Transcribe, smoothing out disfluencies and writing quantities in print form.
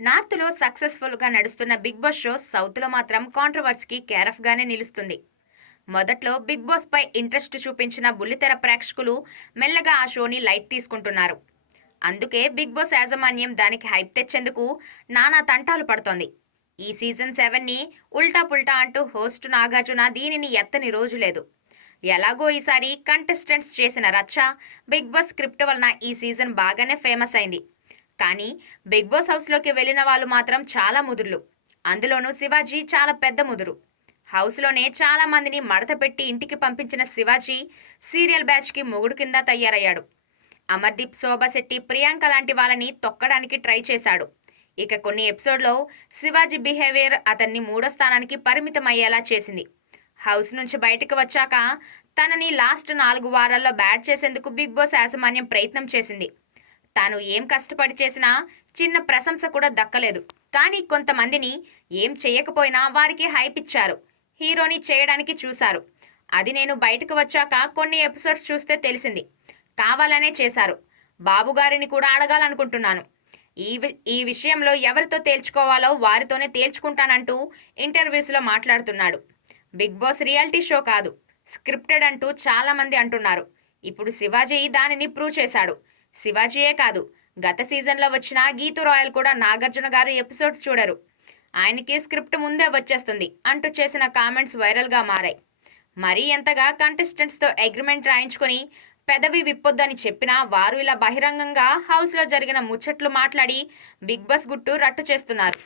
నార్త్‌లో సక్సెస్‌ఫుల్‌గా నడుస్తున్న 'బిగ్ బాస్' షో సౌత్‌లో మాత్రం కాంట్రోవర్సీకి కేరాఫ్‌గానే నిలుస్తుంది. మొదట్లో 'బిగ్ బాస్'పై ఇంట్రెస్ట్ చూపించిన బుల్లితెర ప్రేక్షకులు మెల్లగా ఆ షోని లైట్ తీసుకుంటున్నారు. అందుకే 'బిగ్ బాస్' యాజమాన్యం దానికి హైప్ తెచ్చేందుకు నానా తంటాలు పడుతోంది. ఈ సీజన్ 7ని ఉల్టా పుల్టా అంటూ హోస్ట్ నాగార్జున దీనిని ఎత్తని రోజు లేదు. ఎలాగో ఈసారి కంటెస్టెంట్స్ చేసిన రచ్చ, 'బిగ్ బాస్' స్క్రిప్ట్ వలన ఈ సీజన్ బాగానే ఫేమస్ అయింది. కానీ 'బిగ్ బాస్' హౌస్‌లోకి వెళ్ళిన వాళ్ళు మాత్రం చాలా ముదుర్లు. అందులోనూ శివాజీ చాలా పెద్ద ముదురు. హౌస్‌లోనే చాలా మందిని మడత పెట్టి ఇంటికి పంపించిన శివాజీ సీరియల్ బ్యాచ్‌కి మొగుడు కింద తయారయ్యాడు. అమర్దీప్, శోభాశెట్టి, ప్రియాంక లాంటి వాళ్ళని తొక్కడానికి ట్రై చేశాడు. ఇక కొన్ని ఎపిసోడ్‌లో శివాజీ బిహేవియర్ అతన్ని మూడో స్థానానికి పరిమితమయ్యేలా చేసింది. హౌస్ నుంచి బయటకు వచ్చాక తనని లాస్ట్ 4 వారాల్లో బ్యాట్ చేసేందుకు 'బిగ్ బాస్' యాజమాన్యం ప్రయత్నం చేసింది. తాను ఏం కష్టపడి చేసినా చిన్న ప్రశంస కూడా దక్కలేదు. కానీ కొంతమందిని ఏం చెయ్యకపోయినా వారికి హైప్ ఇచ్చారు. హీరోని చేయడానికి చూశారు. అది నేను బయటకు వచ్చాక కొన్ని ఎపిసోడ్స్ చూస్తే తెలిసింది. కావాలనే చేశారు. బాబుగారిని కూడా అడగాలనుకుంటున్నాను. ఈ విషయంలో ఎవరితో తేల్చుకోవాలో వారితోనే తేల్చుకుంటానంటూ ఇంటర్వ్యూస్లో మాట్లాడుతున్నాడు. 'బిగ్ బాస్' రియాలిటీ షో కాదు, స్క్రిప్టెడ్ అంటూ చాలామంది అంటున్నారు. ఇప్పుడు శివాజీ దానిని ప్రూవ్ చేశాడు. శివాజీయే కాదు, గత సీజన్లో వచ్చిన గీతూ రాయల్ కూడా నాగార్జున గారు ఎపిసోడ్ చూడరు. ఆయనకి స్క్రిప్ట్ ముందే వచ్చేస్తుంది అంటూ చేసిన కామెంట్స్ వైరల్గా మారాయి. మరీ ఎంతగా కంటెస్టెంట్స్తో అగ్రిమెంట్ రాయించుకొని పెదవి విప్పొద్దని చెప్పినా వారు ఇలా బహిరంగంగా హౌస్లో జరిగిన ముచ్చట్లు మాట్లాడి 'బిగ్ బాస్' గుట్టు రట్టు చేస్తున్నారు.